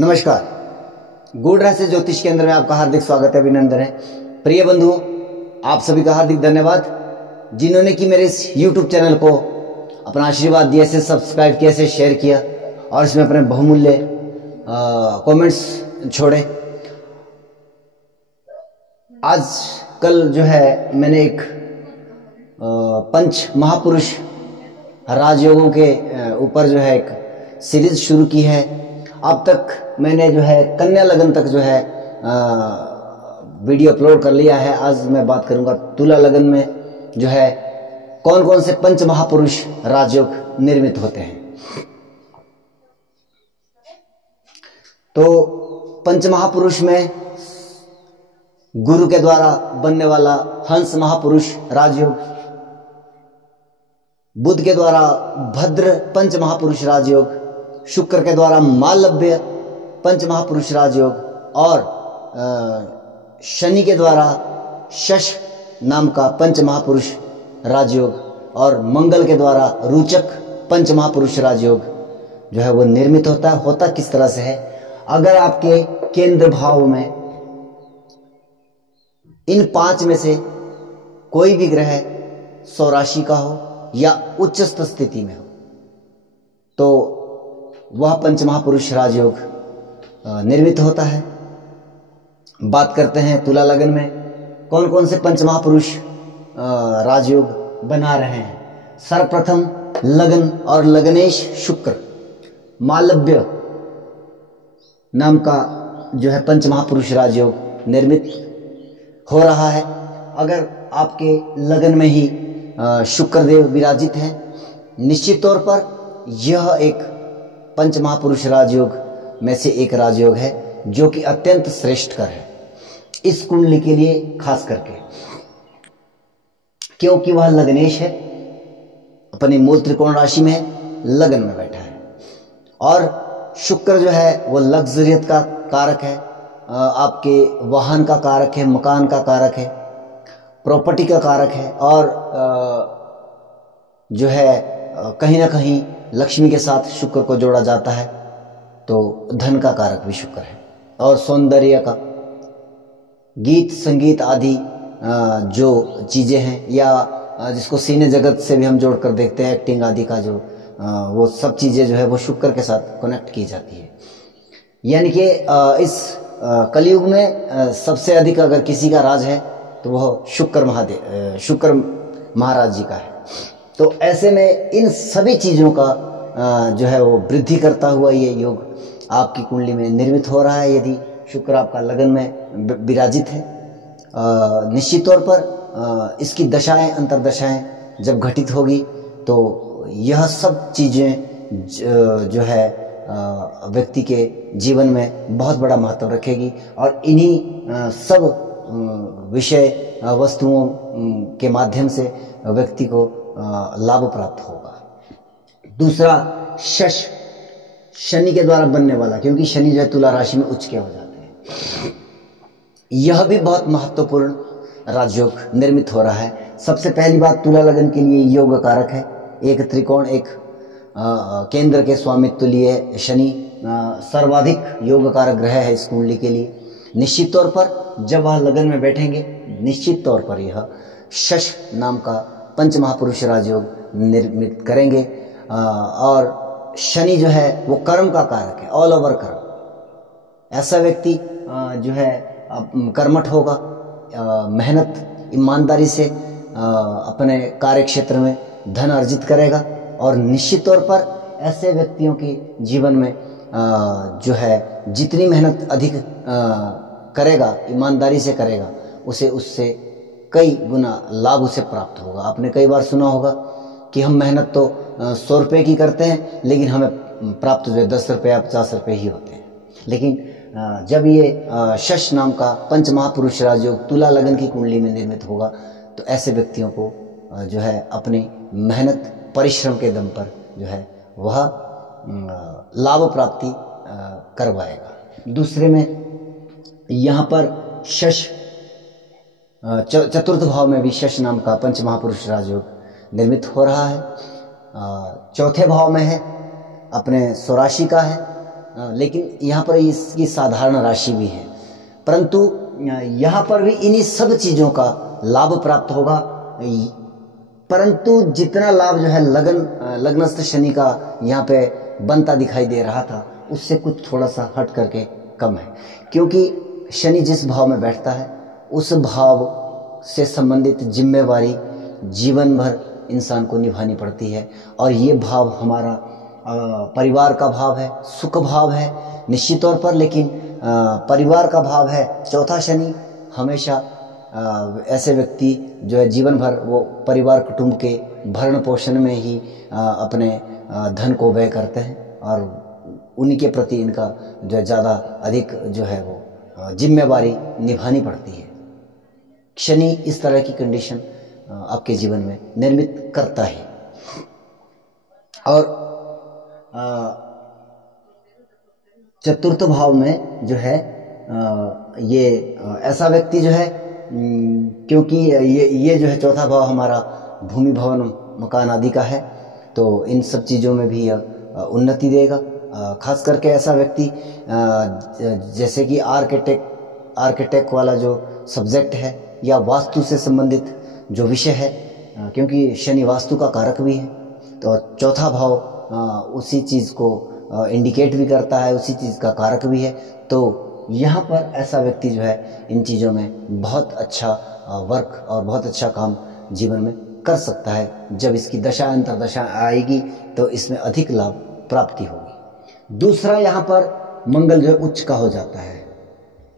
नमस्कार। गूढ़ रहस्य ज्योतिष केंद्र में आपका हार्दिक स्वागत है, अभिनंदन है। प्रिय बंधुओं, आप सभी का हार्दिक धन्यवाद जिन्होंने कि मेरे इस YouTube चैनल को अपना आशीर्वाद दिया, से सब्सक्राइब किया, से शेयर किया और इसमें अपने बहुमूल्य कमेंट्स छोड़े। आज कल जो है मैंने एक पंच महापुरुष राजयोगों के ऊपर जो है एक सीरीज शुरू की है। अब तक मैंने जो है कन्या लगन तक जो है वीडियो अपलोड कर लिया है। आज मैं बात करूंगा तुला लगन में जो है कौन कौन से पंच महापुरुष राजयोग निर्मित होते हैं। तो पंच महापुरुष में गुरु के द्वारा बनने वाला हंस महापुरुष राजयोग, बुध के द्वारा भद्र पंच महापुरुष राजयोग, शुक्र के द्वारा मालव्य पंच महापुरुष राजयोग और शनि के द्वारा शश नाम का पंच महापुरुष राजयोग और मंगल के द्वारा रुचक पंच महापुरुष राजयोग जो है वो निर्मित होता है। होता किस तरह से है? अगर आपके केंद्र भाव में इन पांच में से कोई भी ग्रह स्वराशि का हो या उच्चस्थ स्थिति में हो तो वह पंच महापुरुष राजयोग निर्मित होता है। बात करते हैं तुला लगन में कौन कौन से पंच महापुरुष राजयोग बना रहे हैं। सर्वप्रथम लगन और लगनेश शुक्र मालव्य नाम का जो है पंच महापुरुष राजयोग निर्मित हो रहा है। अगर आपके लगन में ही शुक्र देव विराजित हैं, निश्चित तौर पर यह एक पंच महापुरुष राजयोग में से एक राजयोग है जो कि अत्यंत श्रेष्ठकर है इस कुंडली के लिए, खास करके क्योंकि वह लगनेश है, अपनी मूल त्रिकोण राशि में लगन में बैठा है। और शुक्र जो है वो लग्जरियत का कारक है, आपके वाहन का कारक है, मकान का कारक है, प्रॉपर्टी का कारक है और जो है कहीं ना कहीं लक्ष्मी के साथ शुक्र को जोड़ा जाता है तो धन का कारक भी शुक्र है। और सौंदर्य का, गीत संगीत आदि जो चीजें हैं या जिसको सिने जगत से भी हम जोड़कर देखते हैं, एक्टिंग आदि का जो वो सब चीजें जो है वो शुक्र के साथ कनेक्ट की जाती है। यानी कि इस कलयुग में सबसे अधिक अगर किसी का राज है तो वह शुक्र महाराज जी का है। तो ऐसे में इन सभी चीज़ों का जो है वो वृद्धि करता हुआ ये योग आपकी कुंडली में निर्मित हो रहा है। यदि शुक्र आपका लगन में विराजित है, निश्चित तौर पर इसकी दशाएं अंतर्दशाएं जब घटित होगी तो यह सब चीज़ें जो है व्यक्ति के जीवन में बहुत बड़ा महत्व रखेगी और इन्हीं सब विषय वस्तुओं के माध्यम से व्यक्ति को लाभ प्राप्त होगा। दूसरा शश, शनि के द्वारा बनने वाला, क्योंकि शनि जो है तुला राशि में उच्च के हो जाते हैं, यह भी बहुत महत्वपूर्ण राजयोग निर्मित हो रहा है। सबसे पहली बात, तुला लगन के लिए योग कारक है, एक त्रिकोण, एक केंद्र के स्वामित्व लिए शनि सर्वाधिक योग कारक ग्रह है इस कुंडली के लिए। निश्चित तौर पर जब वह लगन में बैठेंगे, निश्चित तौर पर यह शश नाम का पंच महापुरुष राजयोग निर्मित करेंगे। और शनि जो है वो कर्म का कारक है, ऑल ओवर कर्म। ऐसा व्यक्ति जो है कर्मठ होगा, मेहनत ईमानदारी से अपने कार्य क्षेत्र में धन अर्जित करेगा और निश्चित तौर पर ऐसे व्यक्तियों के जीवन में जो है जितनी मेहनत अधिक करेगा, ईमानदारी से करेगा, उसे उससे कई गुना लाभ उसे प्राप्त होगा। आपने कई बार सुना होगा कि हम मेहनत तो 100 रुपये की करते हैं लेकिन हमें प्राप्त जो है 10 रुपये या 50 रुपये ही होते हैं। लेकिन जब ये शश नाम का पंच महापुरुष राजयोग तुला लगन की कुंडली में निर्मित होगा तो ऐसे व्यक्तियों को जो है अपनी मेहनत परिश्रम के दम पर जो है वह लाभ प्राप्ति करवाएगा। दूसरे में यहाँ पर शश चतुर्थ भाव में भी शश नाम का पंच महापुरुष राजयोग निर्मित हो रहा है। चौथे भाव में है, अपने स्वराशि का है लेकिन यहाँ पर इसकी साधारण राशि भी है, परंतु यहाँ पर भी इन्हीं सब चीज़ों का लाभ प्राप्त होगा। परंतु जितना लाभ जो है लग्नस्थ शनि का यहाँ पे बनता दिखाई दे रहा था, उससे कुछ थोड़ा सा हट करके कम है, क्योंकि शनि जिस भाव में बैठता है उस भाव से संबंधित जिम्मेवारी जीवन भर इंसान को निभानी पड़ती है। और ये भाव हमारा परिवार का भाव है, सुख भाव है निश्चित तौर पर, लेकिन परिवार का भाव है चौथा शनि। हमेशा ऐसे व्यक्ति जो है जीवन भर वो परिवार कुटुंब के भरण पोषण में ही अपने धन को व्यय करते हैं, और उन्हीं के प्रति इनका जो है ज़्यादा अधिक जो है वो जिम्मेवारी निभानी पड़ती है। शनि इस तरह की कंडीशन आपके जीवन में निर्मित करता है। और चतुर्थ भाव में जो है ये ऐसा व्यक्ति जो है, क्योंकि ये जो है चौथा भाव हमारा भूमि भवन मकान आदि का है, तो इन सब चीज़ों में भी उन्नति देगा। खास करके ऐसा व्यक्ति जैसे कि आर्किटेक्ट वाला जो सब्जेक्ट है या वास्तु से संबंधित जो विषय है, क्योंकि शनि वास्तु का कारक भी है, तो चौथा भाव उसी चीज़ को इंडिकेट भी करता है, उसी चीज़ का कारक भी है। तो यहाँ पर ऐसा व्यक्ति जो है इन चीज़ों में बहुत अच्छा वर्क और बहुत अच्छा काम जीवन में कर सकता है। जब इसकी दशा अंतर्दशा आएगी तो इसमें अधिक लाभ प्राप्ति होगी। दूसरा, यहाँ पर मंगल जो है उच्च का हो जाता है,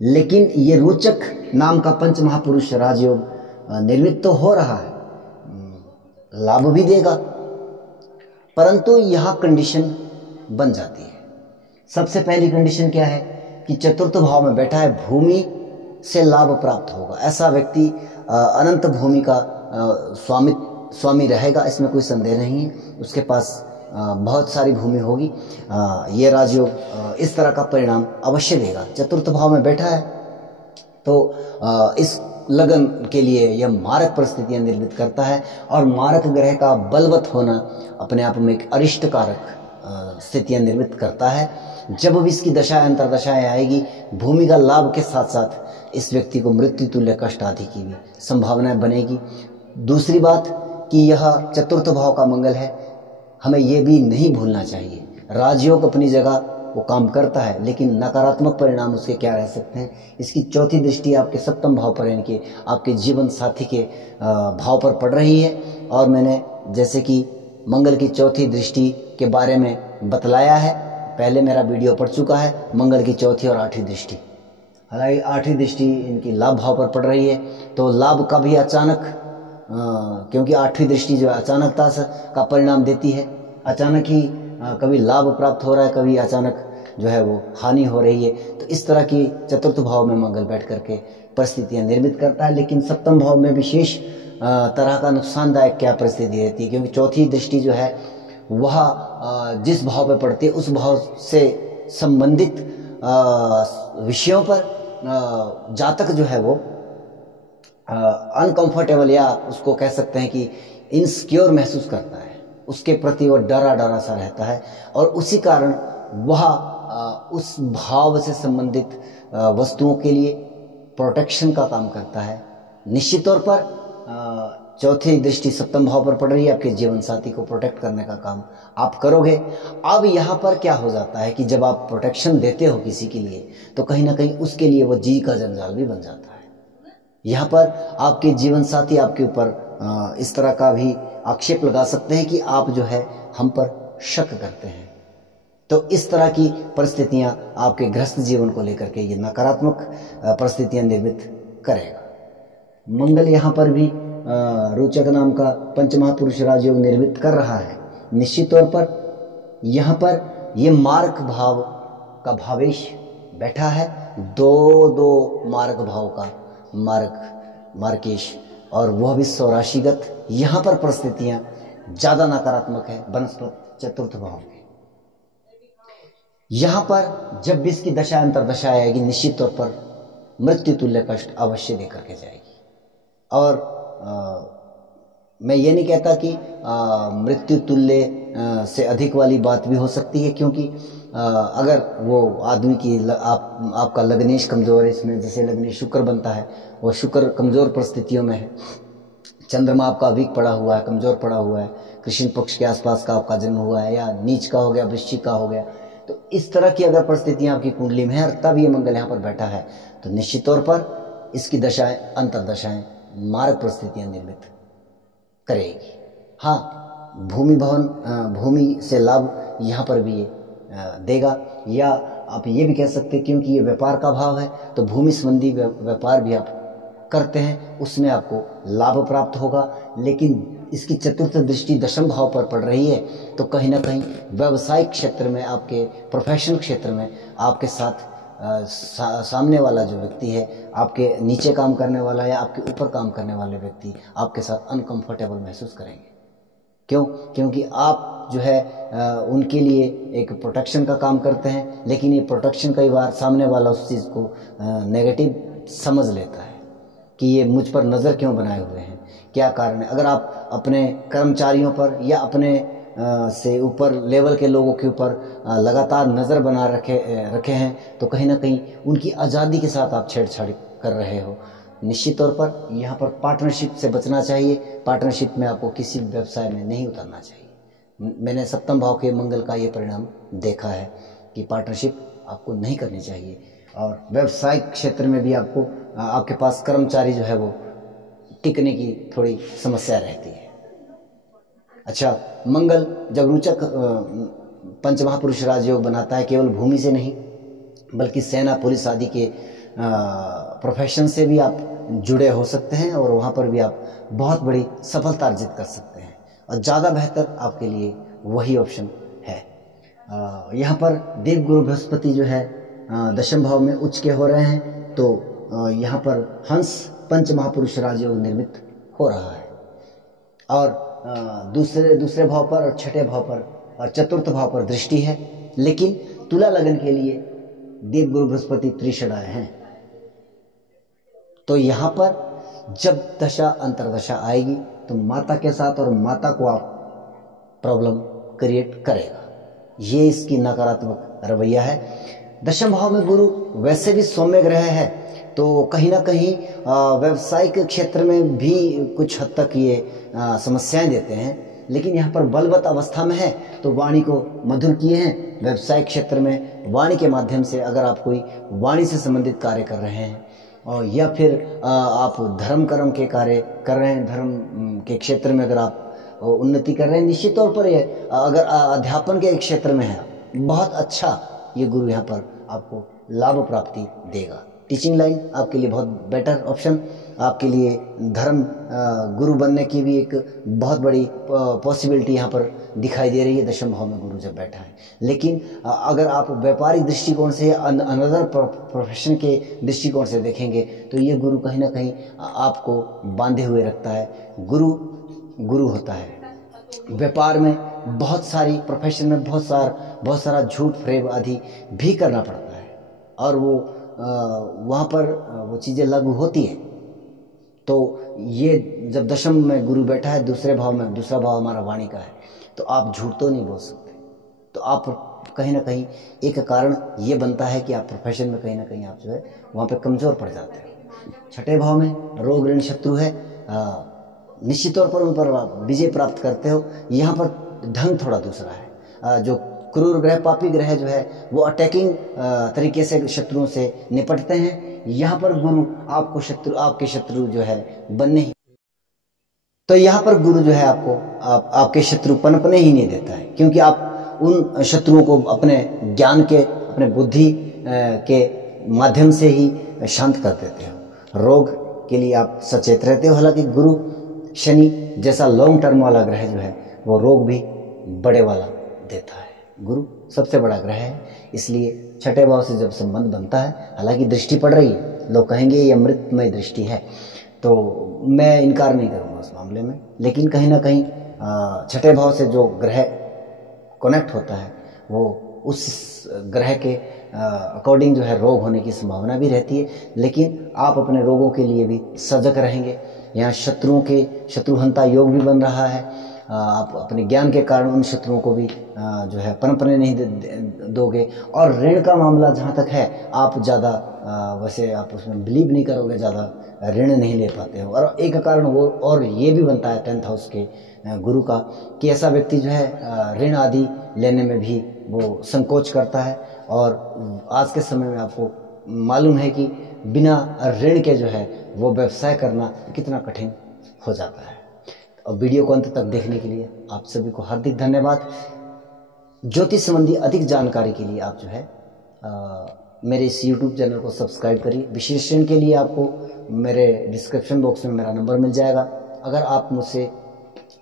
लेकिन ये रोचक नाम का पंच महापुरुष राजयोग निर्मित तो हो रहा है, लाभ भी देगा, परंतु यहाँ कंडीशन बन जाती है। सबसे पहली कंडीशन क्या है कि चतुर्थ भाव में बैठा है, भूमि से लाभ प्राप्त होगा। ऐसा व्यक्ति अनंत भूमि का स्वामी रहेगा, इसमें कोई संदेह नहीं है। उसके पास बहुत सारी भूमि होगी। ये राजयोग इस तरह का परिणाम अवश्य देगा। चतुर्थ भाव में बैठा है तो इस लगन के लिए यह मारक परिस्थितियां निर्मित करता है, और मारक ग्रह का बलवत होना अपने आप में एक अरिष्ट कारक स्थितियां निर्मित करता है। जब भी इसकी दशा अंतर्दशाएं आएगी, भूमि का लाभ के साथ साथ इस व्यक्ति को मृत्यु तुल्य कष्ट आदि की भी संभावनाएं बनेगी। दूसरी बात कि यह चतुर्थ भाव का मंगल है, हमें यह भी नहीं भूलना चाहिए, राजयोग अपनी जगह वो काम करता है, लेकिन नकारात्मक परिणाम उसके क्या रह सकते हैं। इसकी चौथी दृष्टि आपके सप्तम भाव पर, यानी कि आपके जीवन साथी के भाव पर पड़ रही है। और मैंने जैसे कि मंगल की चौथी दृष्टि के बारे में बतलाया है, पहले मेरा वीडियो पड़ चुका है, मंगल की चौथी और आठवीं दृष्टि। हालांकि आठवीं दृष्टि इनकी लाभ भाव पर पड़ रही है, तो लाभ का भी अचानक, क्योंकि आठवीं दृष्टि जो है अचानकता का परिणाम देती है, अचानक ही कभी लाभ प्राप्त हो रहा है, कभी अचानक जो है वो हानि हो रही है। तो इस तरह की चतुर्थ भाव में मंगल बैठ करके परिस्थितियां निर्मित करता है। लेकिन सप्तम भाव में विशेष तरह का नुकसानदायक क्या परिस्थिति रहती है, क्योंकि चौथी दृष्टि जो है वह जिस भाव पे पड़ती है उस भाव से संबंधित विषयों पर जातक जो है वो अनकंफर्टेबल, या उसको कह सकते हैं कि इनसिक्योर महसूस करता है, उसके प्रति वो डरा डरा सा रहता है, और उसी कारण वह उस भाव से संबंधित वस्तुओं के लिए प्रोटेक्शन का काम करता है। निश्चित तौर पर चौथी दृष्टि सप्तम भाव पर पड़ रही है, आपके जीवन साथी को प्रोटेक्ट करने का काम आप करोगे। अब यहाँ पर क्या हो जाता है कि जब आप प्रोटेक्शन देते हो किसी के लिए, तो कहीं ना कहीं उसके लिए वो जी का जंजाल भी बन जाता है। यहाँ पर आपके जीवन साथी आपके ऊपर इस तरह का भी आक्षेप लगा सकते हैं कि आप जो है हम पर शक करते हैं। तो इस तरह की परिस्थितियां आपके गृहस्थ जीवन को लेकर के ये नकारात्मक परिस्थितियां निर्मित करेगा। मंगल यहाँ पर भी रोचक नाम का पंचमहापुरुष राजयोग निर्मित कर रहा है। निश्चित तौर पर यहाँ पर ये मार्क भाव का भावेश बैठा है, दो मार्क भाव का मार्केश, और वह भी स्वराशिगत। यहाँ पर परिस्थितियां ज्यादा नकारात्मक है बनस्पत चतुर्थ भाव में। यहाँ पर जब भी इसकी दशा अंतर्दशा आएगी, निश्चित तौर पर मृत्यु तुल्य कष्ट अवश्य देकर के जाएगी। और मैं ये नहीं कहता कि मृत्यु तुल्य से अधिक वाली बात भी हो सकती है, क्योंकि अगर वो आदमी की आपका लग्नेश कमज़ोर है, इसमें जैसे लग्नेश शुक्र बनता है, वो शुक्र कमज़ोर परिस्थितियों में है, चंद्रमा आपका वीक पड़ा हुआ है, कमज़ोर पड़ा हुआ है, कृष्ण पक्ष के आसपास का आपका जन्म हुआ है, या नीच का हो गया, वृश्चिक का हो गया, तो इस तरह की अगर परिस्थितियाँ आपकी कुंडली में है और तब ये मंगल यहाँ पर बैठा है, तो निश्चित तौर पर इसकी दशाएं, अंतर्दशाएं मारक परिस्थितियाँ निर्मित करेगी। हाँ, भूमि भवन, भूमि से लाभ यहाँ पर भी ये देगा, या आप ये भी कह सकते हैं क्योंकि ये व्यापार का भाव है, तो भूमि संबंधी व्यापार भी आप करते हैं, उसमें आपको लाभ प्राप्त होगा। लेकिन इसकी चतुर्थ दृष्टि दशम भाव पर पड़ रही है, तो कहीं ना कहीं व्यवसायिक क्षेत्र में, आपके प्रोफेशनल क्षेत्र में आपके साथ सामने वाला जो व्यक्ति है, आपके नीचे काम करने वाला या आपके ऊपर काम करने वाले व्यक्ति आपके साथ अनकंफर्टेबल महसूस करेंगे। क्यों? क्योंकि आप जो है उनके लिए एक प्रोटेक्शन का काम करते हैं, लेकिन ये प्रोटेक्शन कई बार सामने वाला उस चीज़ को नेगेटिव समझ लेता है कि ये मुझ पर नज़र क्यों बनाए हुए हैं, क्या कारण है। अगर आप अपने कर्मचारियों पर या अपने से ऊपर लेवल के लोगों के ऊपर लगातार नज़र बना रखे हैं, तो कहीं ना कहीं उनकी आज़ादी के साथ आप छेड़छाड़ कर रहे हो। निश्चित तौर पर यहाँ पर पार्टनरशिप से बचना चाहिए। पार्टनरशिप में आपको किसी व्यवसाय में नहीं उतरना चाहिए। मैंने सप्तम भाव के मंगल का ये परिणाम देखा है कि पार्टनरशिप आपको नहीं करनी चाहिए, और व्यवसायिक क्षेत्र में भी आपको आपके पास कर्मचारी जो है वो टिकने की थोड़ी समस्या रहती है। अच्छा, मंगल जब रोचक पंचमहापुरुष राजयोग बनाता है, केवल भूमि से नहीं बल्कि सेना, पुलिस आदि के प्रोफेशन से भी आप जुड़े हो सकते हैं, और वहाँ पर भी आप बहुत बड़ी सफलता अर्जित कर सकते हैं, और ज़्यादा बेहतर आपके लिए वही ऑप्शन है। यहाँ पर देवगुरु बृहस्पति जो है दशम भाव में उच्च के हो रहे हैं, तो यहाँ पर हंस पंच महापुरुष राजयोग निर्मित हो रहा है, और दूसरे भाव पर और छठे भाव पर और चतुर्थ भाव पर दृष्टि है। लेकिन तुला लगन के लिए देवगुरु बृहस्पति त्रिषणाएं हैं, तो यहाँ पर जब दशा अंतरदशा आएगी तो माता के साथ और माता को आप प्रॉब्लम क्रिएट करेगा। ये इसकी नकारात्मक रवैया है। दशम भाव में गुरु वैसे भी सौम्य ग्रह है, तो कहीं ना कहीं व्यावसायिक क्षेत्र में भी कुछ हद तक ये समस्याएं देते हैं, लेकिन यहाँ पर बलवत अवस्था में है, तो वाणी को मधुर किए हैं। व्यवसायिक क्षेत्र में वाणी के माध्यम से अगर आप कोई वाणी से संबंधित कार्य कर रहे हैं, और या फिर आप धर्म कर्म के कार्य कर रहे हैं, धर्म के क्षेत्र में अगर आप उन्नति कर रहे हैं, निश्चित तौर पर ये अगर अध्यापन के क्षेत्र में है, बहुत अच्छा ये गुरु यहाँ पर आपको लाभ प्राप्ति देगा। टीचिंग लाइन आपके लिए बहुत बेटर ऑप्शन, आपके लिए धर्म गुरु बनने की भी एक बहुत बड़ी पॉसिबिलिटी यहाँ पर दिखाई दे रही है दशम भाव में गुरु जब बैठा है। लेकिन अगर आप व्यापारिक दृष्टिकोण से, अनदर प्रोफेशन के दृष्टिकोण से देखेंगे, तो ये गुरु कहीं ना कहीं आपको बांधे हुए रखता है। गुरु होता है व्यापार में, बहुत सारी प्रोफेशन में बहुत सारा झूठ फ्रेब आदि भी करना पड़ता है, और वो वहाँ पर वो चीज़ें लागू होती है। तो ये जब दशम में गुरु बैठा है दूसरे भाव में, दूसरा भाव हमारा वाणी का है, तो आप झूठ तो नहीं बोल सकते। तो आप कहीं ना कहीं एक कारण ये बनता है कि आप प्रोफेशन में कहीं ना कहीं आप जो है वहाँ पे कमज़ोर पड़ जाते हैं। छठे भाव में रोग ऋण शत्रु है, निश्चित तौर पर उन पर विजय प्राप्त करते हो। यहाँ पर ढंग थोड़ा दूसरा है। जो क्रूर ग्रह, पापी ग्रह जो है वो अटैकिंग तरीके से शत्रुओं से निपटते हैं। यहाँ पर गुरु आपके शत्रु जो है बनने ही, तो यहाँ पर गुरु जो है आपके शत्रु पनपने ही नहीं देता है, क्योंकि आप उन शत्रुओं को अपने ज्ञान के, अपने बुद्धि के माध्यम से ही शांत कर देते हो। रोग के लिए आप सचेत रहते हो। हालांकि गुरु शनि जैसा लॉन्ग टर्म वाला ग्रह जो है वो रोग भी बड़े वाला देता है। गुरु सबसे बड़ा ग्रह है, इसलिए छठे भाव से जब संबंध बनता है, हालांकि दृष्टि पड़ रही है, लोग कहेंगे ये अमृतमय दृष्टि है, तो मैं इनकार नहीं करूँगा उस मामले में। लेकिन कहीं ना कहीं छठे भाव से जो ग्रह कनेक्ट होता है वो उस ग्रह के अकॉर्डिंग जो है रोग होने की संभावना भी रहती है। लेकिन आप अपने रोगों के लिए भी सजग रहेंगे। यहाँ शत्रुओं के शत्रुहंता योग भी बन रहा है। आप अपने ज्ञान के कारण उन शत्रुओं को भी जो है पनपने नहीं दोगे। और ऋण का मामला जहाँ तक है, आप ज़्यादा वैसे आप उसमें बिलीव नहीं करोगे, ज़्यादा ऋण नहीं ले पाते हो। और एक कारण वो और ये भी बनता है 10th हाउस के गुरु का, कि ऐसा व्यक्ति जो है ऋण आदि लेने में भी वो संकोच करता है। और आज के समय में आपको मालूम है कि बिना ऋण के जो है वो व्यवसाय करना कितना कठिन हो जाता है। और वीडियो को अंत तक देखने के लिए आप सभी को हार्दिक धन्यवाद। ज्योतिष संबंधी अधिक जानकारी के लिए आप जो है मेरे इस YouTube चैनल को सब्सक्राइब करिए। विश्लेषण के लिए आपको मेरे डिस्क्रिप्शन बॉक्स में मेरा नंबर मिल जाएगा। अगर आप मुझसे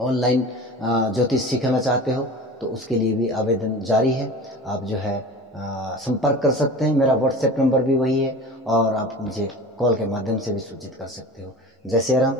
ऑनलाइन ज्योतिष सीखना चाहते हो तो उसके लिए भी आवेदन जारी है। आप जो है संपर्क कर सकते हैं। मेरा व्हाट्सएप नंबर भी वही है और आप मुझे कॉल के माध्यम से भी सूचित कर सकते हो। जय श्री राम।